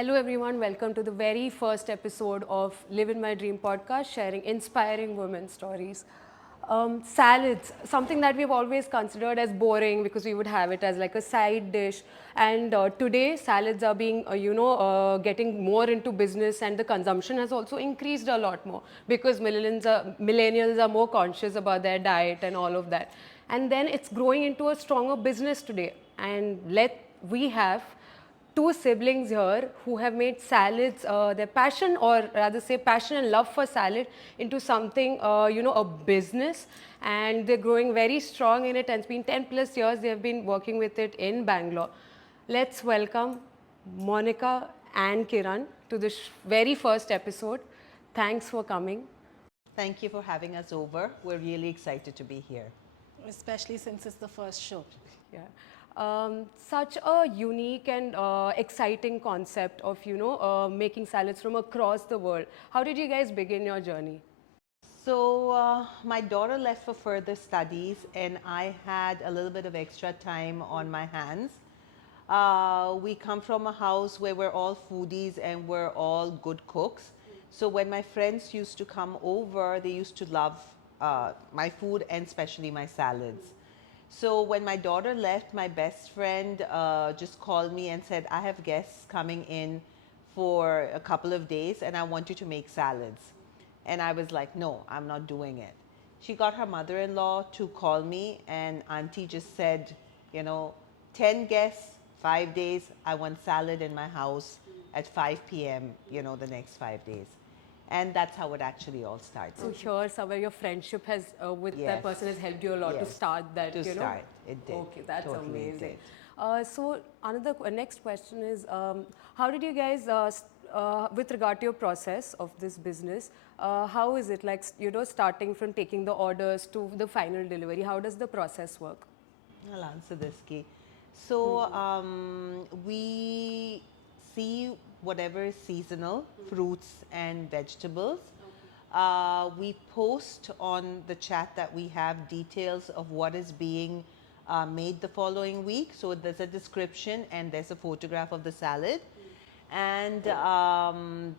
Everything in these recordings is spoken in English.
Hello everyone, welcome to the very first episode of Live in My Dream podcast, sharing inspiring women's stories. Salads, something that we've always considered as boring because we would have it as like a side dish. And today, salads are being, getting more into business, and the consumption has also increased a lot more because millennials are more conscious about their diet and all of that. And then it's growing into a stronger business today. And we have two siblings here who have made salads, their passion, or rather say passion and love for salad, into something, a business. And they're growing very strong in it, and it's been 10 plus years they have been working with it in Bangalore. Let's welcome Monica and Kiran to this very first episode. Thanks for coming. Thank you for having us over. We're really excited to be here. Especially since it's the first show. Yeah. Such a unique and exciting concept of, making salads from across the world. How did you guys begin your journey? So, my daughter left for further studies, and I had a little bit of extra time on my hands. We come from a house where we're all foodies and we're all good cooks. So, when my friends used to come over, they used to love my food and especially my salads. So when my daughter left, my best friend just called me and said, I have guests coming in for a couple of days and I want you to make salads. And I was like, no, I'm not doing it. She got her mother-in-law to call me, and auntie just said, 10 guests, 5 days, I want salad in my house at 5 p.m., the next 5 days. And that's how it actually all started. So here, somewhere your friendship has with that Yes. person has helped you a lot to Yes. start that. To start, it did. Okay, that's Totally it amazing. did. So next question is, how did you guys, with regard to your process of this business, how is it like, starting from taking the orders to the final delivery? How does the process work? I'll answer this, Ki. So we see whatever is seasonal, fruits and vegetables. We post on the chat that we have details of what is being made the following week. So there's a description and there's a photograph of the salad. And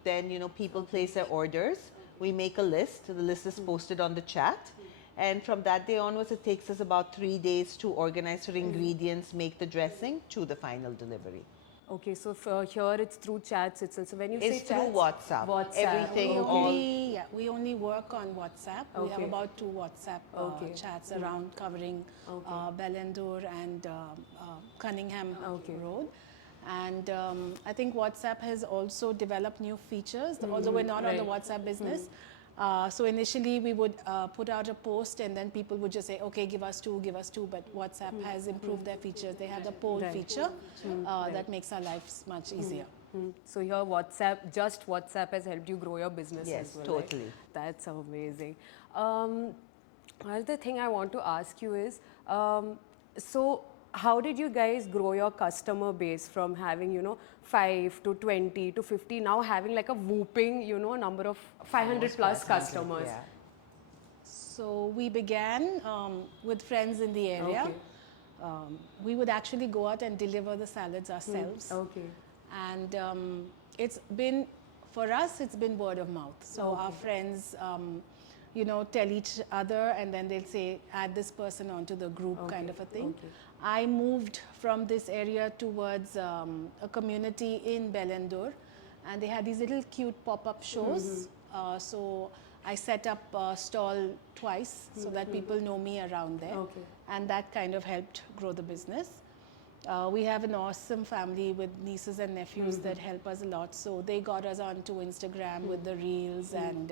then, people place their orders. We make a list. The list is posted on the chat. And from that day onwards, it takes us about 3 days to organize our ingredients, make the dressing to the final delivery. Okay, so for here it's through chats itself. So when you say It's through chats, WhatsApp. Everything, We only work on WhatsApp. We have Okay. about 2 WhatsApp chats around covering Bengaluru and Cunningham Road. And I think WhatsApp has also developed new features, although we're not on the WhatsApp business. So initially we would put out a post and then people would just say, okay, give us two. But WhatsApp has improved their features. They have the poll feature that makes our lives much easier. So here WhatsApp has helped you grow your business Yes, as well. totally. Right? That's amazing. Another thing I want to ask you is, so how did you guys grow your customer base from having, 5 to 20 to 50, now having like a whooping, number of 500 plus customers? Yeah. So we began with friends in the area. Okay. We would actually go out and deliver the salads ourselves. Okay. And for us, it's been word of mouth. So our friends, tell each other, and then they'll say, add this person onto the group, kind of a thing. Okay. I moved from this area towards a community in Bengaluru, and they had these little cute pop-up shows. So I set up a stall twice so that people know me around there. Okay. And that kind of helped grow the business. We have an awesome family with nieces and nephews that help us a lot. So they got us onto Instagram with the reels and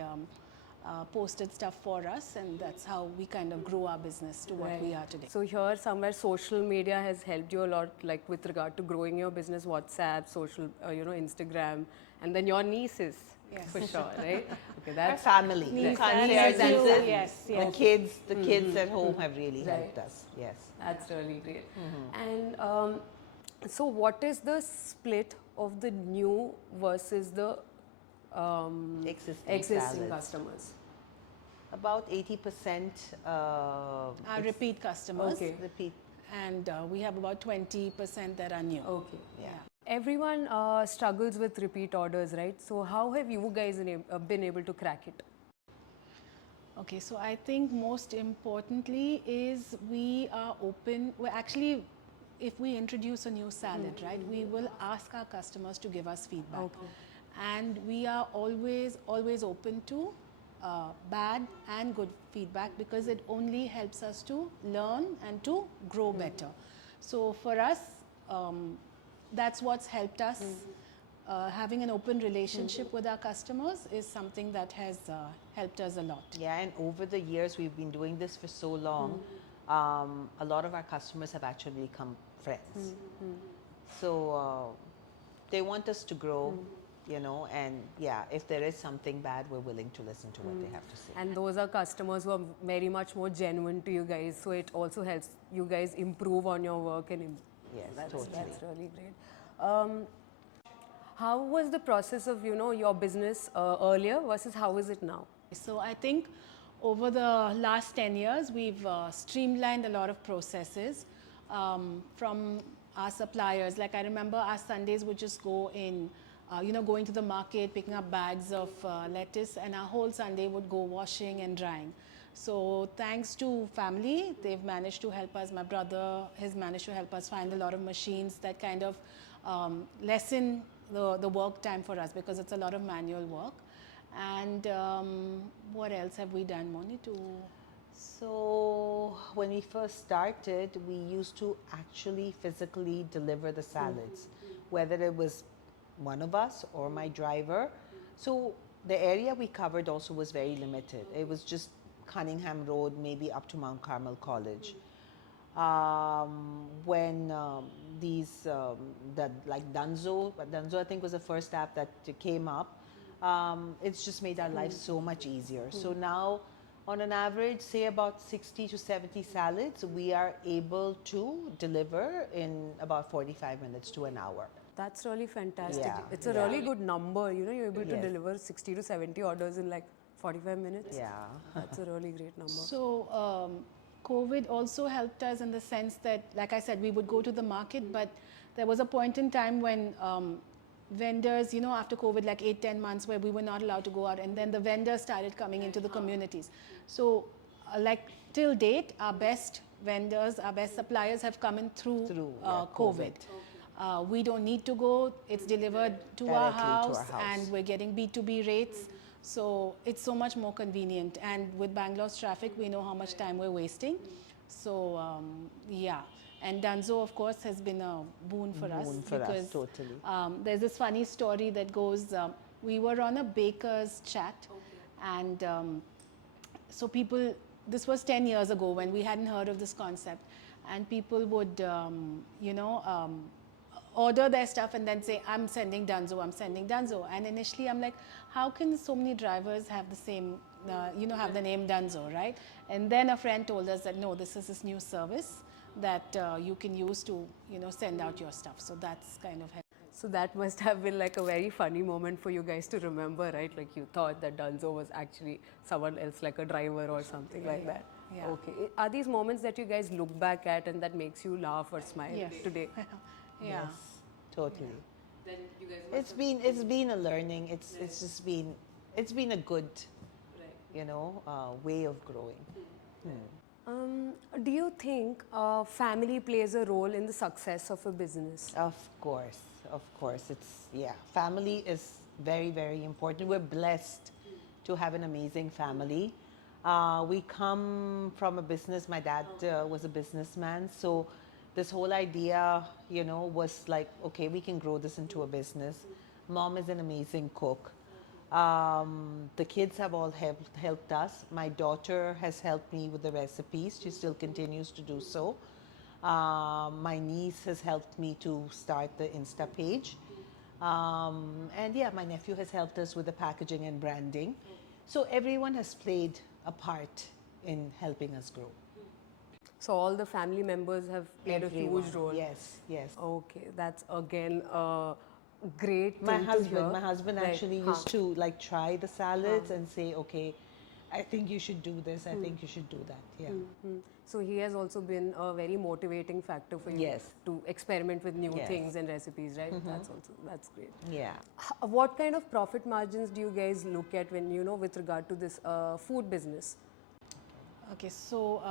posted stuff for us, and that's how we kind of grew our business to what we are today. So here somewhere social media has helped you a lot, like with regard to growing your business, WhatsApp, social, Instagram, and then your nieces. Yes. For sure, right? Okay, Our that's family. You Niece can't and say our nephew, nieces. yes, The yes. kids at home have really helped Right. us. Yes. That's really great. And so what is the split of the new versus the Existing salads. customers? About 80% Our repeat customers. Okay. repeat. And we have about 20% that are new. Okay. Yeah. everyone struggles with repeat orders, right? So how have you guys been able to crack it? Okay, so I think most importantly is we are open. We're actually, if we introduce a new salad, right, we will ask our customers to give us feedback. Okay. And we are always open to bad and good feedback because it only helps us to learn and to grow better. So for us, that's what's helped us. Having an open relationship with our customers is something that has helped us a lot. Yeah, and over the years we've been doing this for so long, a lot of our customers have actually become friends. So they want us to grow, you know, and yeah, if there is something bad, we're willing to listen to what they have to say. And those are customers who are very much more genuine to you guys, so it also helps you guys improve on your work and Yes, that's really great. How was the process of your business earlier versus how is it now? So I think over the last 10 years, we've streamlined a lot of processes from our suppliers. Like I remember our Sundays would just go in, going to the market, picking up bags of lettuce, and our whole Sunday would go washing and drying. So thanks to family, they've managed to help us. My brother has managed to help us find a lot of machines that kind of lessen the work time for us because it's a lot of manual work. And what else have we done, Moni, to... So when we first started, we used to actually physically deliver the salads, whether it was one of us or my driver. So the area we covered also was very limited. It was just Cunningham Road, maybe up to Mount Carmel College. When like Dunzo I think was the first app that came up. It's just made our life so much easier. So now, on an average, say about 60 to 70 salads, we are able to deliver in about 45 minutes to an hour. That's really fantastic. Yeah, It's a really good number. You're able to deliver 60 to 70 orders in like 45 minutes. Yeah. That's a really great number. So COVID also helped us in the sense that, like I said, we would go to the market, but there was a point in time when vendors, after COVID, like 8-10 months where we were not allowed to go out, and then the vendors started coming into the communities. So like till date, our best vendors, our best suppliers have come in through COVID. We don't need to go, it's delivered to our house, and we're getting B2B rates. So it's so much more convenient. And with Bangalore's traffic, we know how much time we're wasting. So yeah. And Dunzo, of course, has been a boon for us. Because totally. There's this funny story that goes, we were on a baker's chat. And so people, this was 10 years ago when we hadn't heard of this concept. And people would, order their stuff and then say, I'm sending Dunzo, I'm sending Dunzo. And initially I'm like, how can so many drivers have the same, have the name Dunzo, right? And then a friend told us that, no, this is this new service that you can use to, send out your stuff. So that's kind of helpful. So that must have been like a very funny moment for you guys to remember, right? Like you thought that Dunzo was actually someone else, like a driver or something like that. Yeah. Okay. Are these moments that you guys look back at and that makes you laugh or smile today? Yeah. Yes, totally. Then you guys It's been a learning. It's been a good, way of growing. Do you think family plays a role in the success of a business? Of course. Family is very, very important. We're blessed to have an amazing family. We come from a business. My dad was a businessman, so this whole idea, was like, okay, we can grow this into a business. Mom is an amazing cook. The kids have all helped us. My daughter has helped me with the recipes. She still continues to do so. My niece has helped me to start the Insta page. And yeah, my nephew has helped us with the packaging and branding. So everyone has played a part in helping us grow. So all the family members have played a huge role. Yes. Okay, that's again a great My thing to hear. husband actually used to like try the salads and say, okay, I think you should do this, I think you should do that. Yeah. So he has also been a very motivating factor for you Yes. to experiment with new Yes. things and recipes, right? That's great. Yeah. What kind of profit margins do you guys look at when, with regard to this food business? Okay, so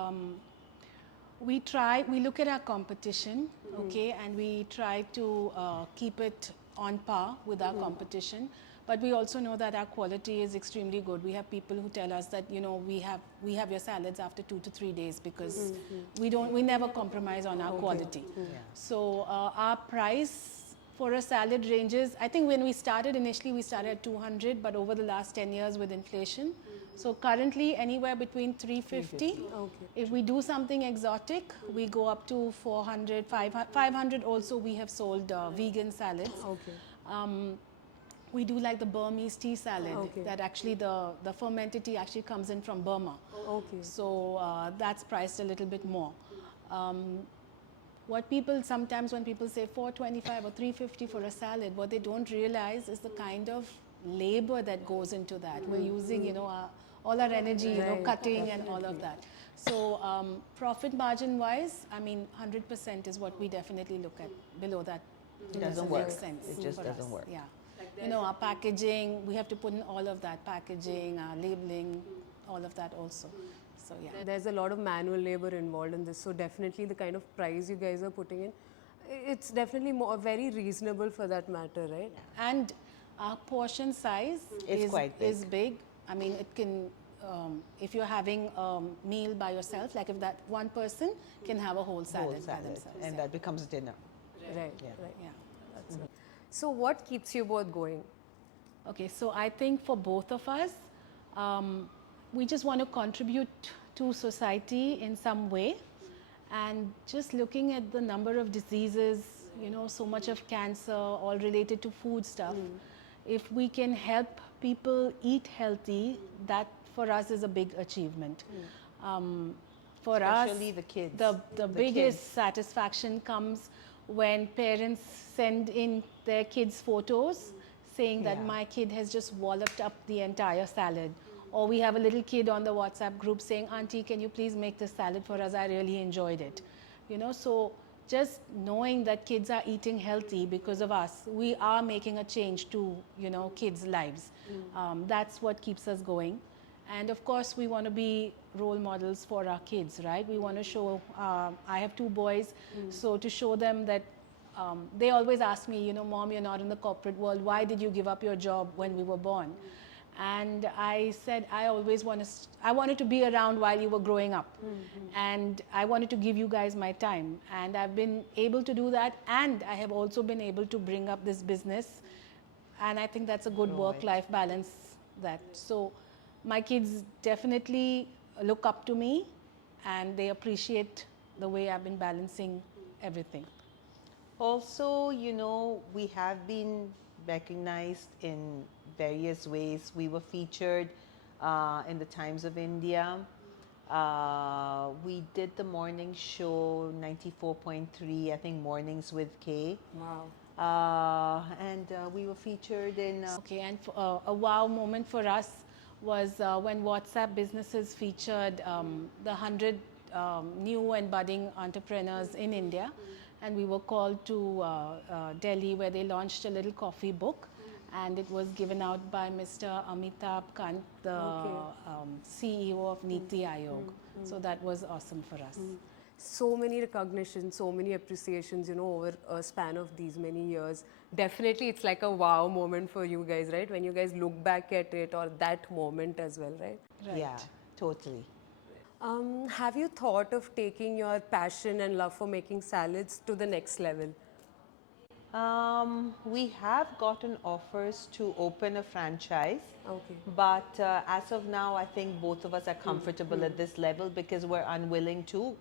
we look at our competition, okay, and we try to keep it on par with our competition. But we also know that our quality is extremely good. We have people who tell us that, we have your salads after 2 to 3 days because we never compromise on our quality. Yeah. So our price for a salad ranges, I think when we started initially, we started at 200, but over the last 10 years with inflation. So currently anywhere between 350. Okay. If we do something exotic, we go up to 400, 500 also we have sold vegan salads. Okay. We do like the Burmese tea salad Okay. that actually the fermented tea actually comes in from Burma. Okay. So that's priced a little bit more. What people sometimes when people say 425 or 350 for a salad, what they don't realize is the kind of labor that goes into that. We're using, all our energy, Right, cutting and all of that. So profit margin wise, I mean, 100% is what we definitely look at. Below that, It doesn't work. make sense. It just for doesn't us. work. Yeah. Our packaging, we have to put in all of that, packaging, labeling, all of that also. So yeah. There's a lot of manual labor involved in this, so definitely the kind of price you guys are putting in, it's definitely very reasonable for that matter, right? And our portion size It's quite big. is big. I mean, it can, if you're having a meal by yourself, like if that one person can have a whole salad, Whole salad, by themselves. and that becomes dinner. Right, Yeah. right. Yeah. That's right. So what keeps you both going? Okay, so I think for both of us, we just want to contribute to society in some way. And just looking at the number of diseases, so much of cancer, all related to food stuff. If we can help people eat healthy, that for us is a big achievement. For Especially us, the kids. the biggest satisfaction comes when parents send in their kids' photos saying that Yeah. my kid has just walloped up the entire salad. Or we have a little kid on the WhatsApp group saying, Auntie, can you please make this salad for us? I really enjoyed it. So just knowing that kids are eating healthy because of us, we are making a change to, kids' lives. That's what keeps us going. And of course, we want to be role models for our kids, right? We want to show, I have 2 boys, so to show them that they always ask me, Mom, you're not in the corporate world. Why did you give up your job when we were born? And I said, I wanted to be around while you were growing up. And I wanted to give you guys my time. And I've been able to do that. And I have also been able to bring up this business. And I think that's a good work-life balance. So my kids definitely look up to me and they appreciate the way I've been balancing everything. Also, we have been recognized in various ways. We were featured in the Times of India. We did the morning show 94.3, I think Mornings with K. Wow. And we were featured in... Okay, and a wow moment for us was when WhatsApp businesses featured the 100 new and budding entrepreneurs in India. And we were called to Delhi where they launched a little coffee book. And it was given out by Mr. Amitabh Kant, the CEO of Niti Aayog. So that was awesome for us. So many recognitions, so many appreciations, over a span of these many years. Definitely it's like a wow moment for you guys, right? When you guys look back at it, or that moment as well, right? Right. Yeah, totally. Have you thought of taking your passion and love for making salads to the next level? We have gotten offers to open a franchise. Okay. But as of now, I think both of us are comfortable at this level because we're unwilling to,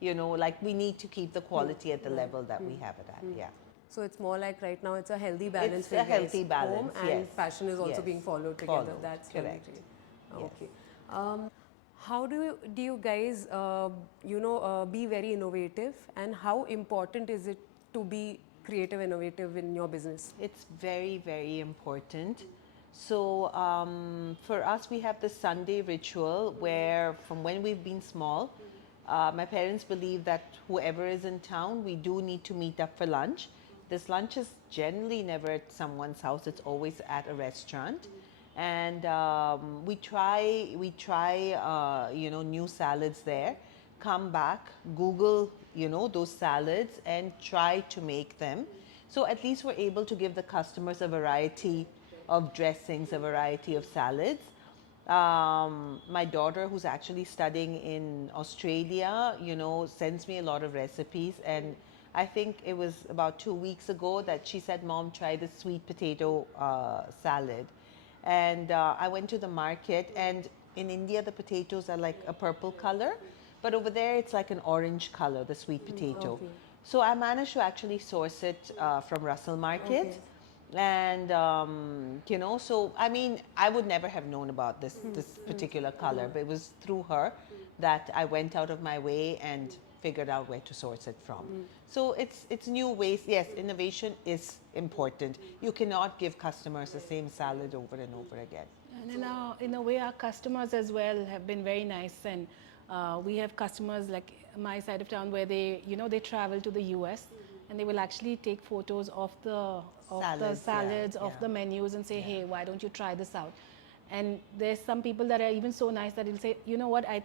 we need to keep the quality at the level that we have it at. Yeah. So it's more like right now it's a healthy balance. It's for a you guys. healthy balance, Home and yes. passion is also Yes. being followed together. Followed, That's really correct. great. Yes. Okay. How do you guys, be very innovative, and how important is it to be creative, innovative in your business? It's very, very important So for us, we have the Sunday ritual where from when we've been small, my parents believe that whoever is in town, we do need to meet up for lunch. This lunch is generally never at someone's house, it's always at a restaurant. And we try new salads there, come back, Google, those salads and try to make them. So at least we're able to give the customers a variety of dressings, a variety of salads. My daughter, who's actually studying in Australia, sends me a lot of recipes. And I think it was about 2 weeks ago that she said, "Mom, try the sweet potato salad." And I went to the market, and in India, the potatoes are like a purple color, but over there, it's like an orange color, the sweet potato. Okay. So I managed to actually source it from Russell Market. Okay. And so I mean, I would never have known about this particular color, but it was through her that I went out of my way and figured out where to source it from. So it's new ways. Yes, innovation is important. You cannot give customers the same salad over and over again. And in a way, our customers as well have been very nice. And we have customers like my side of town where they travel to the US and they will actually take photos of the salads, of the menus and say, "Hey, why don't you try this out?" And there's some people that are even so nice that they'll say, "You know what, I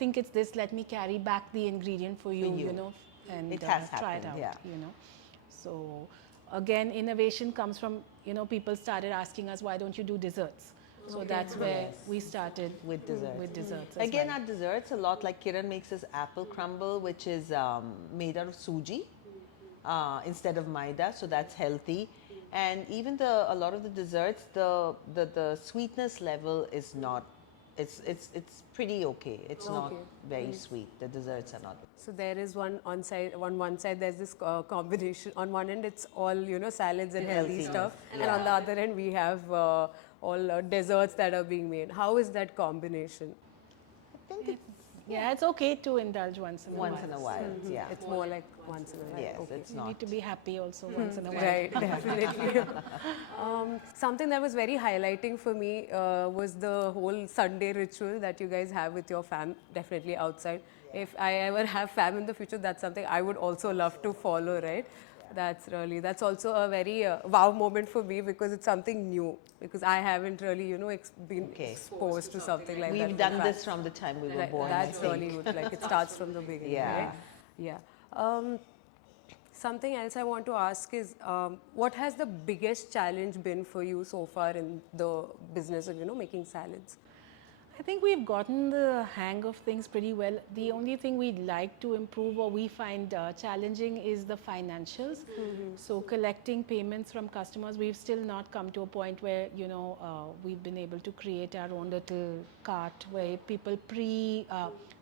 think it's this. Let me carry back the ingredient for you, and It has try it happened, out." yeah. So again, innovation comes from people started asking us, "Why don't you do desserts?" So that's where we started With desserts. With desserts Again, as well. our desserts a lot like Kiran makes this apple crumble, which is made out of suji instead of maida, so that's healthy. And even a lot of the desserts, the sweetness level is not. It's pretty okay. It's not Okay. very sweet. The desserts are not. So there is one side there's this combination. On one end, it's all salads and healthy Healthiness, stuff, and on the other end, we have all desserts that are being made. How is that combination? I think it's Yeah, it's okay to indulge once in a while. once in a while. Yeah. It's more like once in a while. Yes, Okay. it's You not. need to be happy also once in a while. Right, definitely. Something that was very highlighting for me was the whole Sunday ritual that you guys have with your fam, definitely outside. If I ever have fam in the future, that's something I would also love to follow, right? That's also a very wow moment for me because it's something new. Because I haven't really, been Okay. exposed to something like that. We've with done fam. this from the time we were Right, born. that's I think. really good. Like it starts from the beginning, Yeah. right? Yeah. Something else I want to ask is, what has the biggest challenge been for you so far in the business of making salads? I think we've gotten the hang of things pretty well. The only thing we'd like to improve or we find challenging is the financials. So collecting payments from customers, we've still not come to a point where we've been able to create our own little cart where people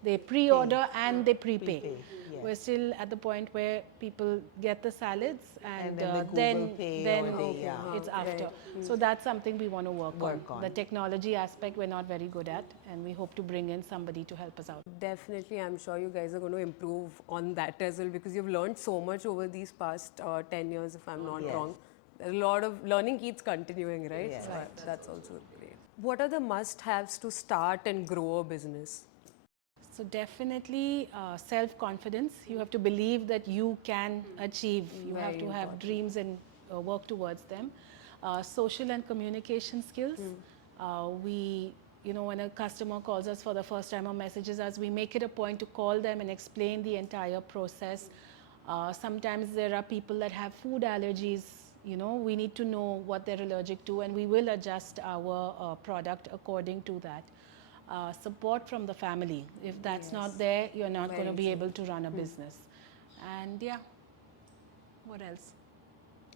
they pre-order and they prepay. Prepay, yes. We're still at the point where people get the salads and, then the Google then Pay or the- yeah. it's Right. after. So that's something we want to work Work on. on. The technology aspect we're not very good at, and we hope to bring in somebody to help us out. Definitely, I'm sure you guys are going to improve on that as well because you've learned so much over these past 10 years, if I'm not Yes. wrong. A lot of learning keeps continuing, right? Yes. So that's also great. What are the must-haves to start and grow a business? So definitely self-confidence. You have to believe that you can achieve. You have Very to have important. dreams and work towards them. Social and communication skills. When a customer calls us for the first time or messages us, we make it a point to call them and explain the entire process. Sometimes there are people that have food allergies. We need to know what they're allergic to, and we will adjust our product according to that. Support from the family. If that's not there, you're not going to be able to run a business. And yeah, what else?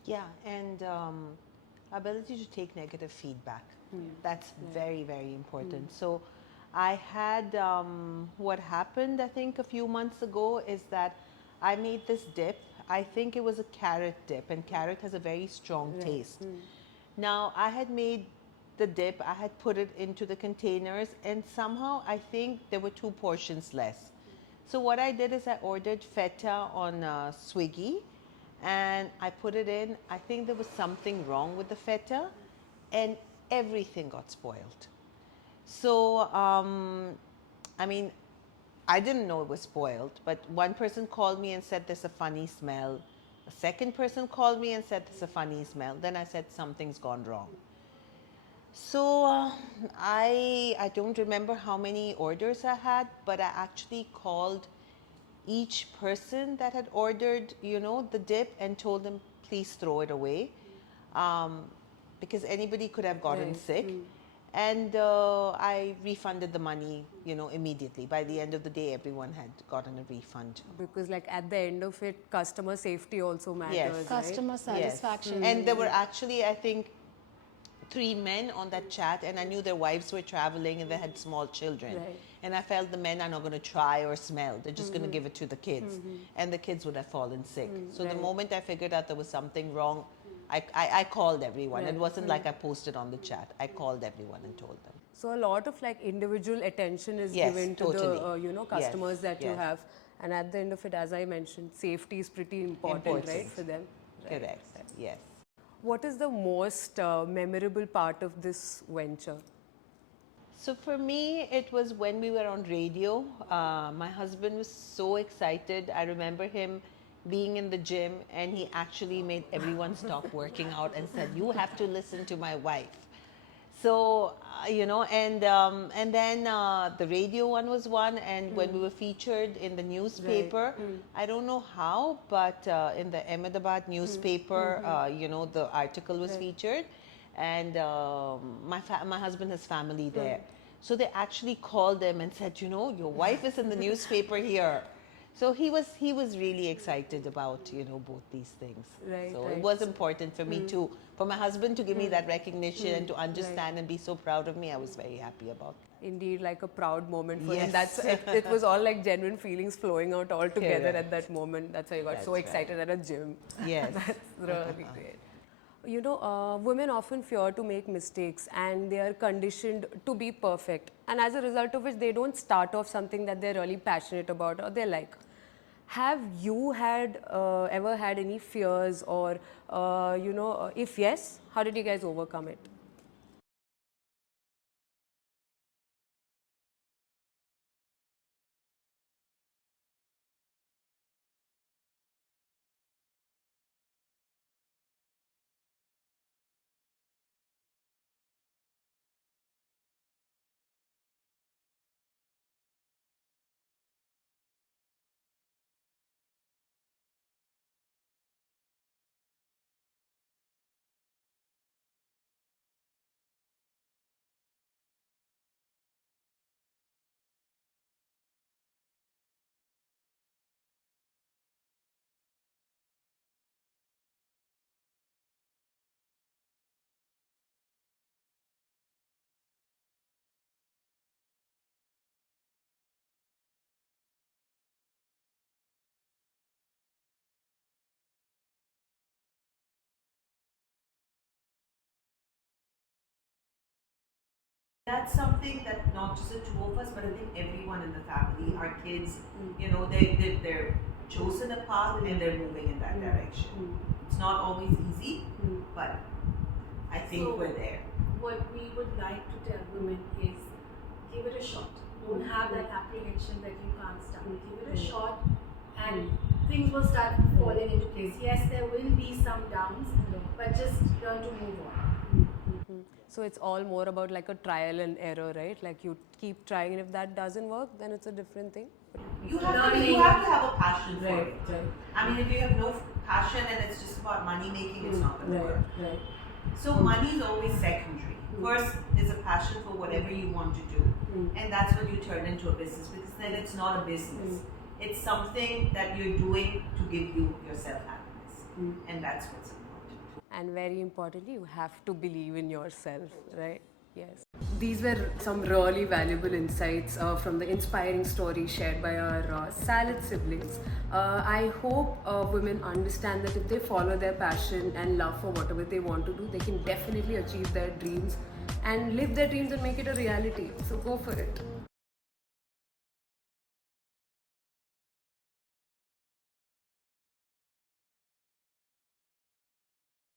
Yeah, and ability to take negative feedback. That's very, very important. So I had, what happened I think a few months ago is that I made this dip. I think it was a carrot dip, and carrot has a very strong taste. Now I had made the dip, I had put it into the containers, and somehow I think there were 2 portions less. So what I did is I ordered feta on Swiggy, and I put it in. I think there was something wrong with the feta, and everything got spoiled. So, I mean, I didn't know it was spoiled, but one person called me and said there's a funny smell. A second person called me and said there's a funny smell. Then I said something's gone wrong. So I don't remember how many orders I had, but I actually called each person that had ordered, you know, the dip and told them, please throw it away, because anybody could have gotten sick. And I refunded the money, you know, immediately. By the end of the day, everyone had gotten a refund. Because like at the end of it, customer safety also matters, Yes. right? Customer satisfaction. And there were actually, I think, 3 men on that chat, and I knew their wives were traveling and they had small children. Right. And I felt the men are not going to try or smell. They're just going to give it to the kids. And the kids would have fallen sick. So the moment I figured out there was something wrong, I called everyone. It wasn't like I posted on the chat. I called everyone and told them. So a lot of like individual attention is Yes, given to totally. the you know, customers that you yes. have, and at the end of it, as I mentioned, safety is pretty important, right, for them. Right. Correct. Yes. What is the most memorable part of this venture? So for me, it was when we were on radio. My husband was so excited. I remember him being in the gym, and he actually made everyone stop working out and said, "You have to listen to my wife." So you know, and then the radio one was one, and when we were featured in the newspaper, I don't know how, but in the Ahmedabad newspaper, you know, the article was featured, and my husband has family there, so they actually called them and said, you know, your wife is in the newspaper here. So he was really excited about, you know, both these things. Right, So right. it was important for me too, for my husband to give me that recognition and to understand and be so proud of me. I was very happy about that. Indeed, like a proud moment for him. Yes. It was all like genuine feelings flowing out all together at Correct. that moment. That's why I got That's so excited at a gym. Yes. That's really great. You know, women often fear to make mistakes, and they are conditioned to be perfect. And as a result of which, they don't start off something that they're really passionate about or they like. Have you ever had any fears, or you know, if yes, how did you guys overcome it? That's something that not just the two of us, but I think everyone in the family, our kids, you know, they're chosen a path and they're moving in that direction. It's not always easy, but I think So, we're there. What we would like to tell women is give it a shot. Don't have that apprehension that you can't start. Give it a shot and things will start falling into place. Yes, there will be some downs, but just learn to move on. So it's all more about like a trial and error, right? Like you keep trying, and if that doesn't work, then it's a different thing. You have Learning. to have a passion for Right, it. right. I mean, if you have no passion and it's just about money making, it's not going to work. Right. So money is always secondary. First is a passion for whatever you want to do, and that's what you turn into a business, because then it's not a business. It's something that you're doing to give you yourself happiness, and that's what's important. And very importantly, you have to believe in yourself, right? Yes. These were some really valuable insights from the inspiring story shared by our salad siblings. I hope women understand that if they follow their passion and love for whatever they want to do, they can definitely achieve their dreams and live their dreams and make it a reality. So go for it.